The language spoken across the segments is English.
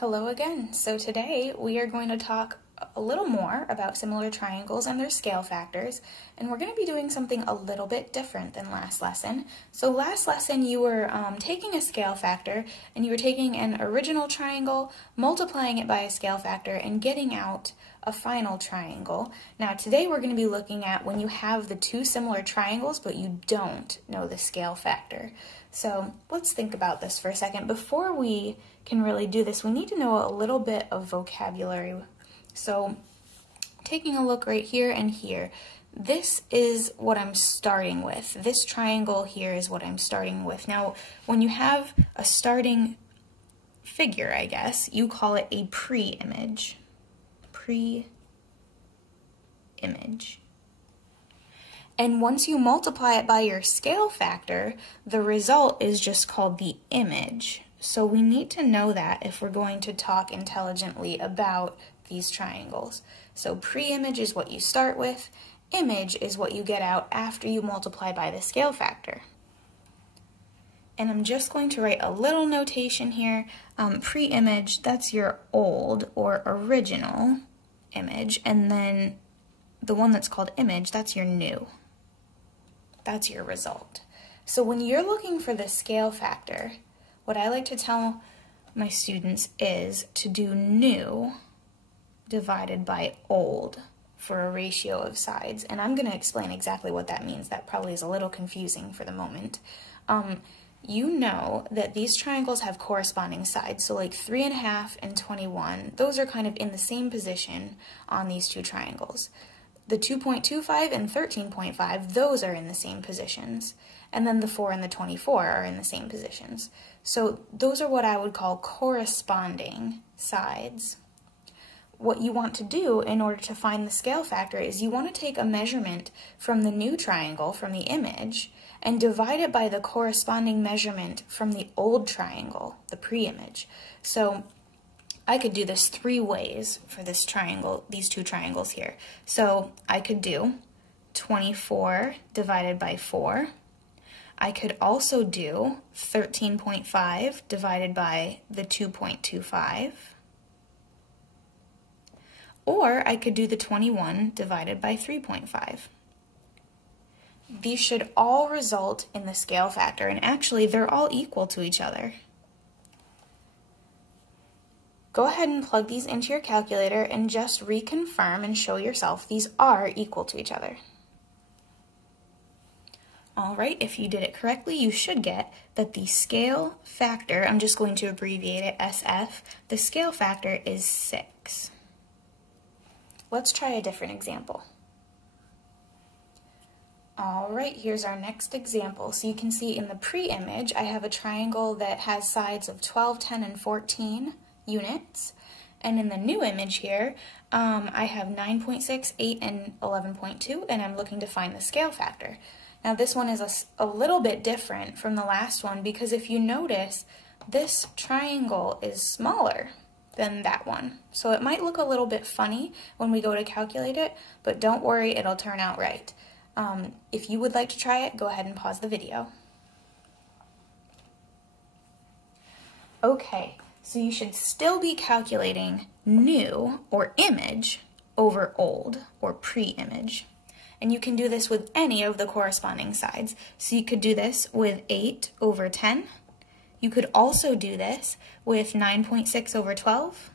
Hello again. So today we are going to talk a little more about similar triangles and their scale factors, and we're going to be doing something a little bit different than last lesson. So last lesson you were taking a scale factor and you were taking an original triangle, multiplying it by a scale factor, and getting out a final triangle. Now today we're going to be looking at when you have the two similar triangles but you don't know the scale factor. So let's think about this for a second. Before we can really do this, we need to know a little bit of vocabulary. So taking a look right here and here, this is what I'm starting with. This triangle here is what I'm starting with. Now, when you have a starting figure, I guess, you call it a pre-image. Pre-image. And once you multiply it by your scale factor, the result is just called the image. So we need to know that if we're going to talk intelligently about these triangles. So pre-image is what you start with, image is what you get out after you multiply by the scale factor. And I'm just going to write a little notation here. Pre-image, that's your old or original image, and then the one that's called image, that's your new. That's your result. So when you're looking for the scale factor, what I like to tell my students is to do new divided by old for a ratio of sides. And I'm going to explain exactly what that means. That probably is a little confusing for the moment. You know that these triangles have corresponding sides. So like 3.5 and 21, those are kind of in the same position on these two triangles. The 2.25 and 13.5, those are in the same positions. And then the 4 and the 24 are in the same positions. So those are what I would call corresponding sides. What you want to do in order to find the scale factor is you want to take a measurement from the new triangle, from the image, and divide it by the corresponding measurement from the old triangle, the pre-image. So I could do this 3 ways for this triangle, these two triangles here. So I could do 24 divided by 4. I could also do 13.5 divided by the 2.25. Or I could do the 21 divided by 3.5. These should all result in the scale factor, and actually they're all equal to each other. Go ahead and plug these into your calculator and just reconfirm and show yourself these are equal to each other. All right, if you did it correctly, you should get that the scale factor, I'm just going to abbreviate it SF, the scale factor is 6. Let's try a different example. All right, here's our next example. So you can see in the pre-image, I have a triangle that has sides of 12, 10, and 14 units. And in the new image here, I have 9.6, 8, and 11.2, and I'm looking to find the scale factor. Now this one is a little bit different from the last one because if you notice, this triangle is smaller than that one. So it might look a little bit funny when we go to calculate it, but don't worry, it'll turn out right. If you would like to try it, go ahead and pause the video. Okay, so you should still be calculating new or image over old or pre-image. And you can do this with any of the corresponding sides. So you could do this with 8 over 10. You could also do this with 9.6 over 12.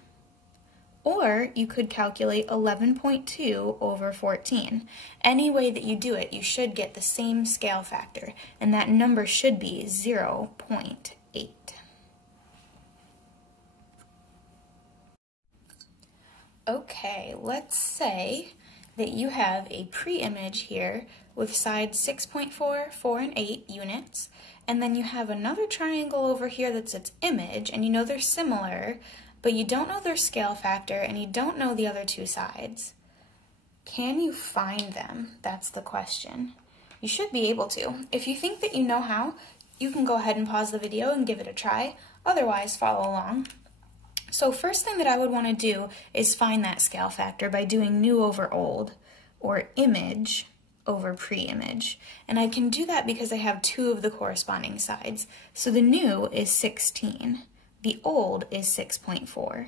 Or you could calculate 11.2 over 14. Any way that you do it, you should get the same scale factor, and that number should be 0.8. Okay, let's say that you have a pre-image here with sides 6.4, 4, and 8 units, and then you have another triangle over here that's its image, and you know they're similar, but you don't know their scale factor, and you don't know the other two sides. Can you find them? That's the question. You should be able to. If you think that you know how, you can go ahead and pause the video and give it a try. Otherwise, follow along. So first thing that I would want to do is find that scale factor by doing new over old, or image over pre-image. And I can do that because I have 2 of the corresponding sides. So the new is 16. The old is 6.4.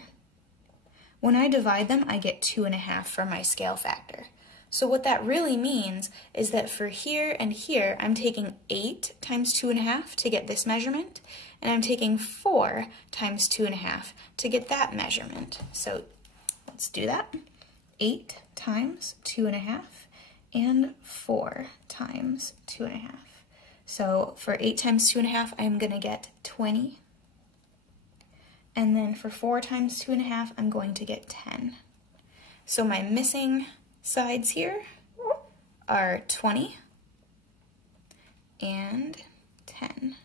When I divide them, I get 2.5 for my scale factor. So what that really means is that for here and here, I'm taking 8 times 2.5 to get this measurement, and I'm taking 4 times 2.5 to get that measurement. So let's do that. 8 times 2.5 and 4 times 2.5. So for 8 times 2.5, I'm going to get 20. And then for 4 times 2.5, I'm going to get 10. So my missing sides here are 20 and 10.